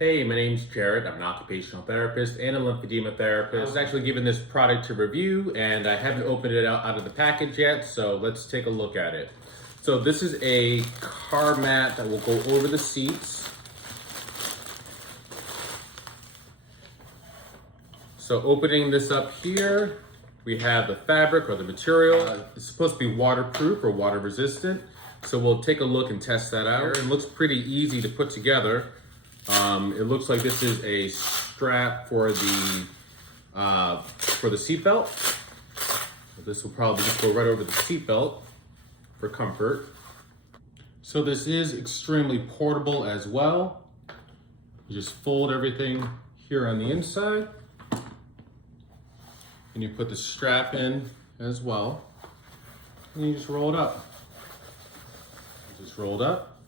Hey, my name's Jared. I'm an occupational therapist and a lymphedema therapist. I was actually given this product to review and I haven't opened it out of the package yet, so let's take a look at it. So this is a car mat that will go over the seats. So opening this up here, we have the fabric or the material. It's supposed to be waterproof or water resistant. So we'll take a look and test that out. It looks pretty easy to put together. It looks like this is a strap for the seatbelt. This will probably just go right over the seatbelt for comfort. So this is extremely portable as well. You just fold everything here on the inside, and you put the strap in as well, and you just roll it up. Just roll it up.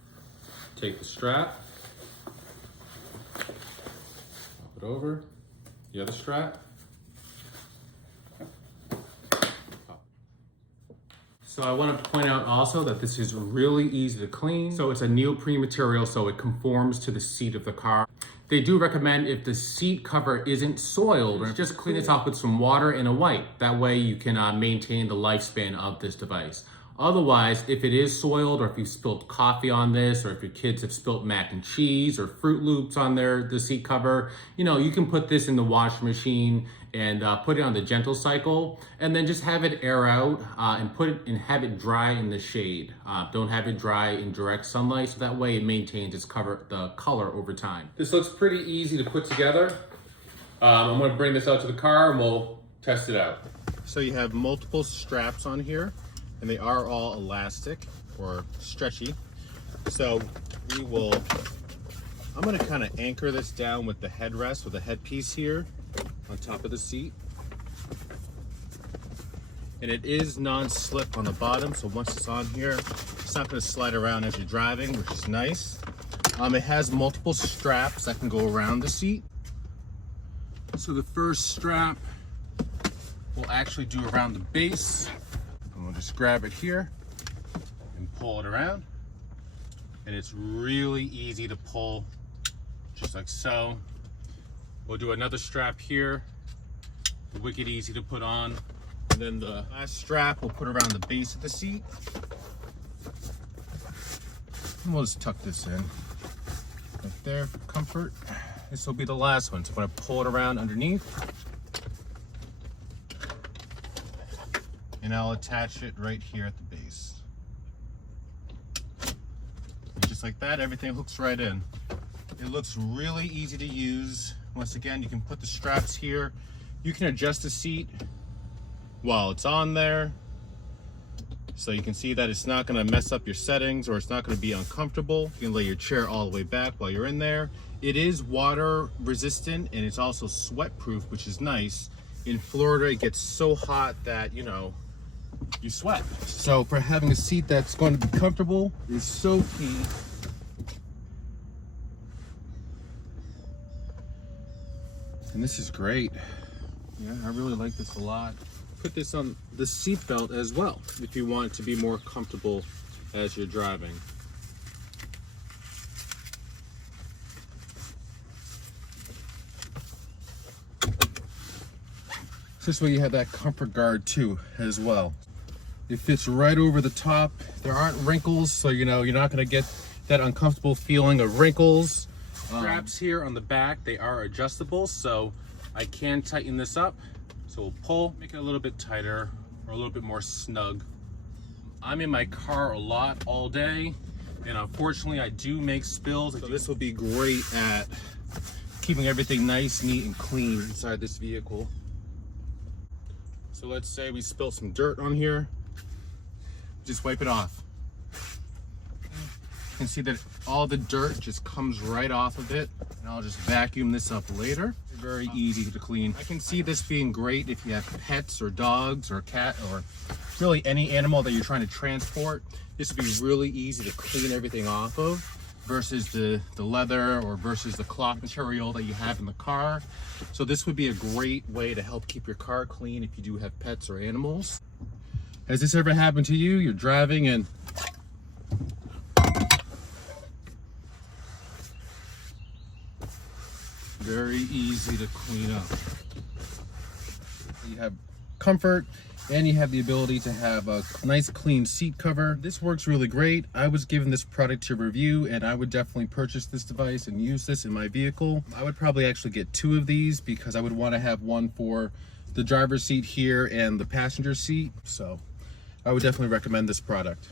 Take the strap. Over the other strap. So I want to point out also that this is really easy to clean. So it's a neoprene material, so it conforms to the seat of the car. They do recommend if the seat cover isn't soiled, just clean this off with some water and a wipe. That way you can maintain the lifespan of this device. Otherwise, if it is soiled, or if you spilled coffee on this, or if your kids have spilt mac and cheese or Fruit Loops on the seat cover, you can put this in the washing machine and put it on the gentle cycle, and then just have it air out and have it dry in the shade. Don't have it dry in direct sunlight, so that way it maintains its the color over time. This looks pretty easy to put together. I'm going to bring this out to the car and we'll test it out. So you have multiple straps on here, and they are all elastic or stretchy. So I'm gonna kind of anchor this down with the headrest, with the headpiece here on top of the seat. And it is non-slip on the bottom, so once it's on here, it's not gonna slide around as you're driving, which is nice. It has multiple straps that can go around the seat. So the first strap will actually do around the base. We'll just grab it here and pull it around, and it's really easy to pull, just like so. We'll do another strap here, wicked easy to put on, and then the last strap we'll put around the base of the seat, and we'll just tuck this in right there for comfort. This will be the last one, so I'm going to pull it around underneath, and I'll attach it right here at the base. And just like that, everything hooks right in. It looks really easy to use. Once again, you can put the straps here. You can adjust the seat while it's on there, so you can see that it's not going to mess up your settings, or it's not going to be uncomfortable. You can lay your chair all the way back while you're in there. It is water resistant, and it's also sweat proof, which is nice. In Florida, it gets so hot that you sweat. So for having a seat that's going to be comfortable is so key. And this is great. Yeah, I really like this a lot. Put this on the seat belt as well if you want it to be more comfortable as you're driving. This way you have that comfort guard too as well. It fits right over the top. There aren't wrinkles, so you're not going to get that uncomfortable feeling of wrinkles. Straps here on the back, they are adjustable, so I can tighten this up. So we'll pull, make it a little bit tighter or a little bit more snug. I'm in my car a lot all day, and unfortunately I do make spills. So this will be great at keeping everything nice, neat, and clean inside this vehicle. So let's say we spill some dirt on here, just wipe it off. You can see that all the dirt just comes right off of it, and I'll just vacuum this up later. Very easy to clean. I can see this being great if you have pets or dogs or a cat or really any animal that you're trying to transport. This would be really easy to clean everything off of, versus the leather or versus the cloth material that you have in the car. So this would be a great way to help keep your car clean if you do have pets or animals. Has this ever happened to you? You're driving and Very easy to clean up. You have comfort, and you have the ability to have a nice clean seat cover. This works really great. I was given this product to review, and I would definitely purchase this device and use this in my vehicle. I would probably actually get 2 of these because I would want to have one for the driver's seat here and the passenger seat. So I would definitely recommend this product.